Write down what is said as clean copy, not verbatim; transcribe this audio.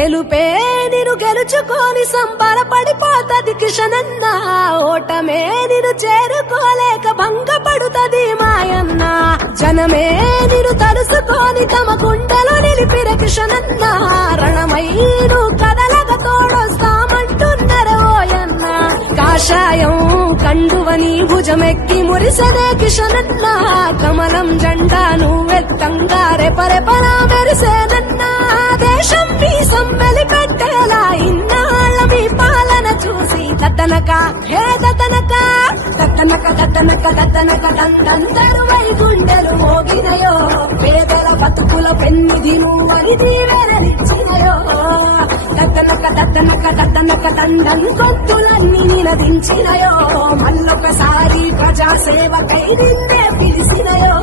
గెలుపే నిన్ను గెలుచుకొని సంబరపడిపోతది కిషనన్న, ఓటమే నిన్ను చేరుకోలేక భంగపడుతది మాయన్న. జనమే నిన్ను తలుసుకొని తమ గుండెలో నిలిపిన కిషనన్న, రణమై నువ్వు కదలగ తోడొస్తామంటున్నరే ఓయన్న. కాషాయం కండువని భుజమెక్కి మురిసదే కిషనన్న, కమలం జెండా నువ్వెత్తంగా రెపరెపలా మెరిసేనన్న. దేశం మీ సమ్మెలి కట్టేలా ఇన్నాళ్ళ మీ పాలన చూసి దద్దనక హే దద్దనక దద్దనక దద్దనక దద్దనక దందరువై గుండెలు మోగినయో, పేదల బతుకుల పెన్నిధి నువ్వని దీవెననిచ్చినయో. దద్దనక దద్దనక దద్దనక దండం గొంతులన్నీ నినదించినయో, మళ్ళొకసారి ప్రజాసేవకై నిన్నే పిలిచినయో.